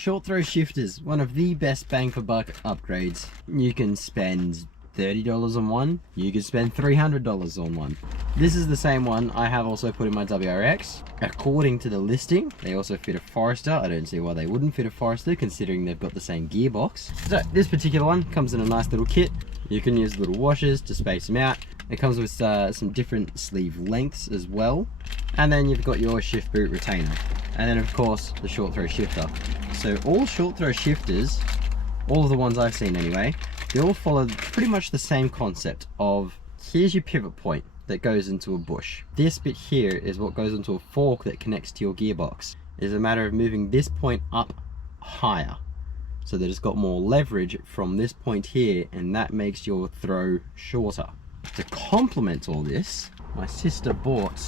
Short throw shifters, one of the best bang for buck upgrades. You can spend $30 on one, you can spend $300 on one. This is the same one I have also put in my WRX. According to the listing, they also fit a Forester. I don't see why they wouldn't fit a Forester considering they've got the same gearbox. So this particular one comes in a nice little kit. You can use little washers to space them out. It comes with some different sleeve lengths as well. And then you've got your shift boot retainer. And then of course the short throw shifter. So all short throw shifters, all of the ones I've seen anyway, they all follow pretty much the same concept of, here's your pivot point that goes into a bush. This bit here is what goes into a fork that connects to your gearbox. It's a matter of moving this point up higher so that it's got more leverage from this point here, and that makes your throw shorter. To complement all this, my sister bought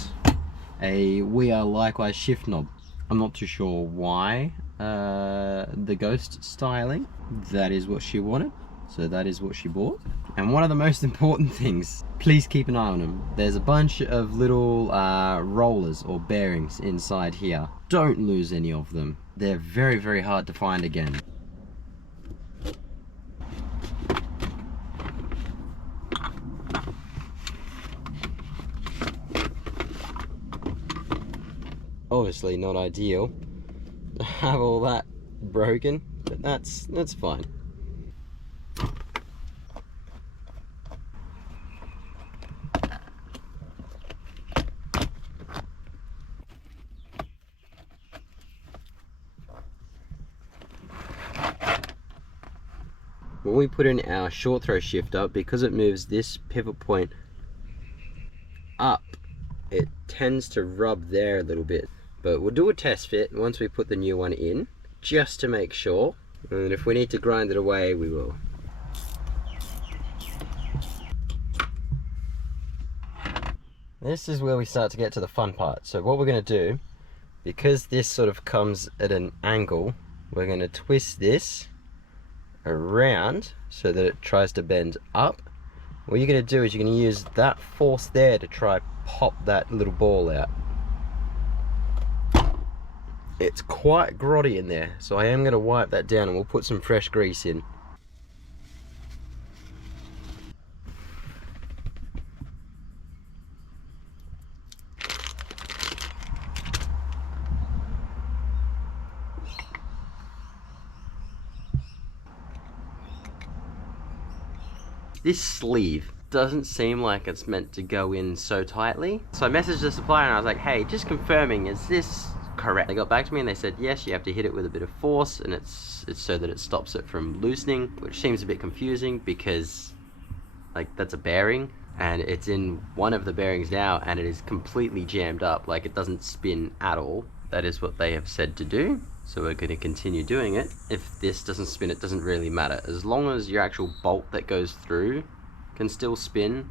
a We Are Likewise shift knob. I'm not too sure why, the ghost styling. That is what she wanted. So that is what she bought. And one of the most important things, please keep an eye on them. There's a bunch of little rollers or bearings inside here. Don't lose any of them. They're very, very hard to find again. Obviously not ideal to have all that broken, but that's fine. When we put in our short throw shifter, because it moves this pivot point up, it tends to rub there a little bit. But we'll do a test fit once we put the new one in, just to make sure. And if we need to grind it away, we will. This is where we start to get to the fun part. So what we're going to do, because this sort of comes at an angle, we're going to twist this around so that it tries to bend up. What you're going to do is you're going to use that force there to try pop that little ball out. It's quite grotty in there, so I am going to wipe that down and we'll put some fresh grease in. This sleeve doesn't seem like it's meant to go in so tightly. So I messaged the supplier and I was like, hey, just confirming, is this correct? They got back to me and they said, yes, you have to hit it with a bit of force, and it's so that it stops it from loosening, which seems a bit confusing because like that's a bearing and it's in one of the bearings now and it is completely jammed up, like it doesn't spin at all. That is what they have said to do. So we're going to continue doing it. If this doesn't spin, it doesn't really matter. As long as your actual bolt that goes through can still spin,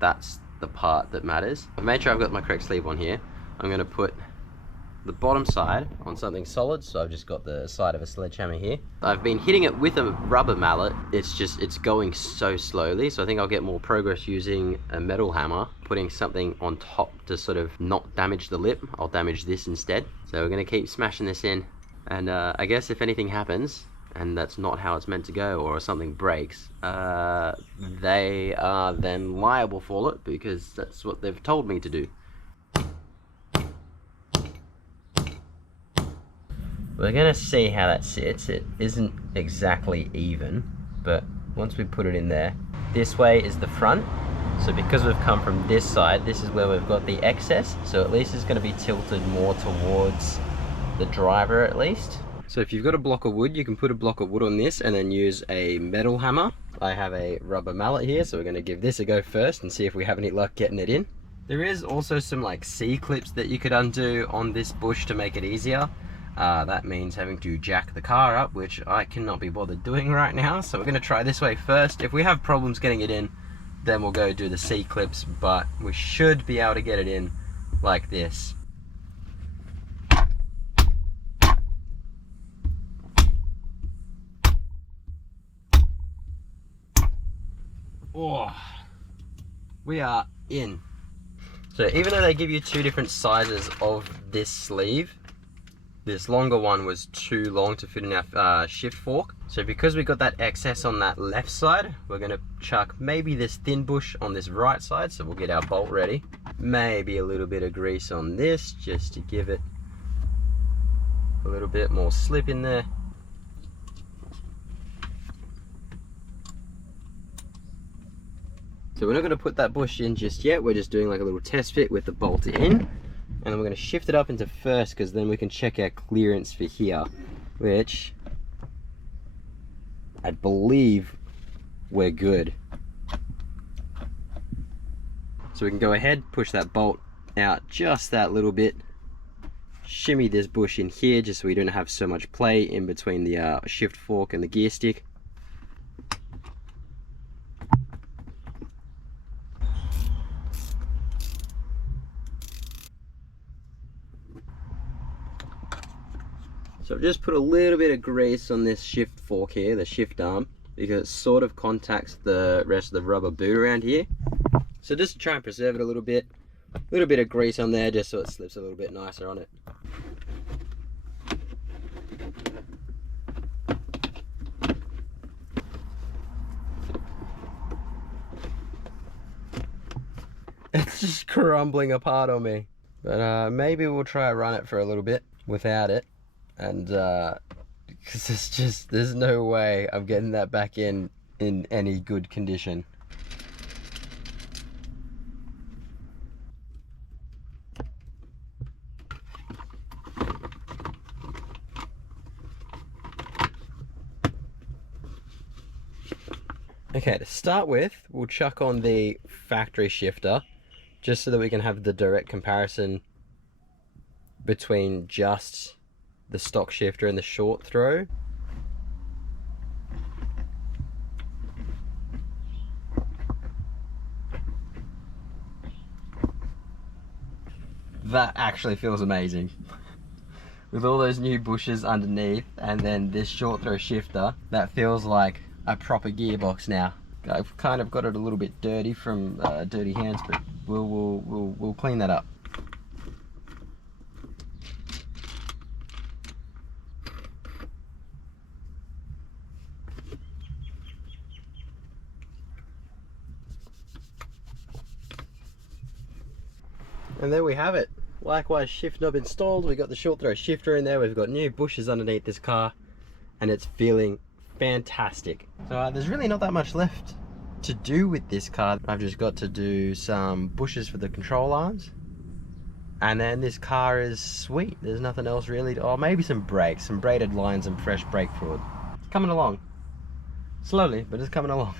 that's the part that matters. I've made sure I've got my correct sleeve on here. I'm going to put the bottom side on something solid, so I've just got the side of a sledgehammer here. I've been hitting it with a rubber mallet. It's going so slowly, so I think I'll get more progress using a metal hammer, putting something on top to sort of not damage the lip. I'll damage this instead. So we're going to keep smashing this in, and I guess if anything happens and that's not how it's meant to go, or something breaks, they are then liable for it because that's what they've told me to do. We're going to see how that sits. It isn't exactly even, but once we put it in there, this way is the front. So because we've come from this side, this is where we've got the excess. So at least it's going to be tilted more towards the driver at least. So if you've got a block of wood, you can put a block of wood on this and then use a metal hammer. I have a rubber mallet here, so we're going to give this a go first and see if we have any luck getting it in. There is also some like C-clips that you could undo on this bush to make it easier. That means having to jack the car up, which I cannot be bothered doing right now. So we're going to try this way first. If we have problems getting it in, then we'll go do the C-clips, but we should be able to get it in like this. Oh, we are in. So even though they give you two different sizes of this sleeve, This longer one was too long to fit in our shift fork. So because we got that excess on that left side, we're gonna chuck maybe this thin bush on this right side, so we'll get our bolt ready. Maybe a little bit of grease on this, just to give it a little bit more slip in there. So we're not going to put that bush in just yet, we're just doing like a little test fit with the bolt in. And then we're going to shift it up into first, because then we can check our clearance for here, which I believe we're good. So we can go ahead, push that bolt out just that little bit, shimmy this bush in here just so we don't have so much play in between the shift fork and the gear stick. So I've just put a little bit of grease on this shift fork here, the shift arm, because it sort of contacts the rest of the rubber boot around here. So just to try and preserve it a little bit of grease on there just so it slips a little bit nicer on it. It's just crumbling apart on me. But maybe we'll try run it for a little bit without it. And because it's just, there's no way I'm getting that back in any good condition. Okay, to start with, we'll chuck on the factory shifter just so that we can have the direct comparison between just the stock shifter and the short throw. That actually feels amazing. With all those new bushes underneath and then this short throw shifter, that feels like a proper gearbox now. I've kind of got it a little bit dirty from dirty hands, but we'll clean that up. And there we have it. Likewise, shift knob installed. We've got the short throw shifter in there. We've got new bushes underneath this car, and it's feeling fantastic. So there's really not that much left to do with this car. I've just got to do some bushes for the control arms, and then this car is sweet. There's nothing else really to, oh, maybe some brakes, some braided lines and fresh brake fluid. It's coming along. Slowly, but it's coming along.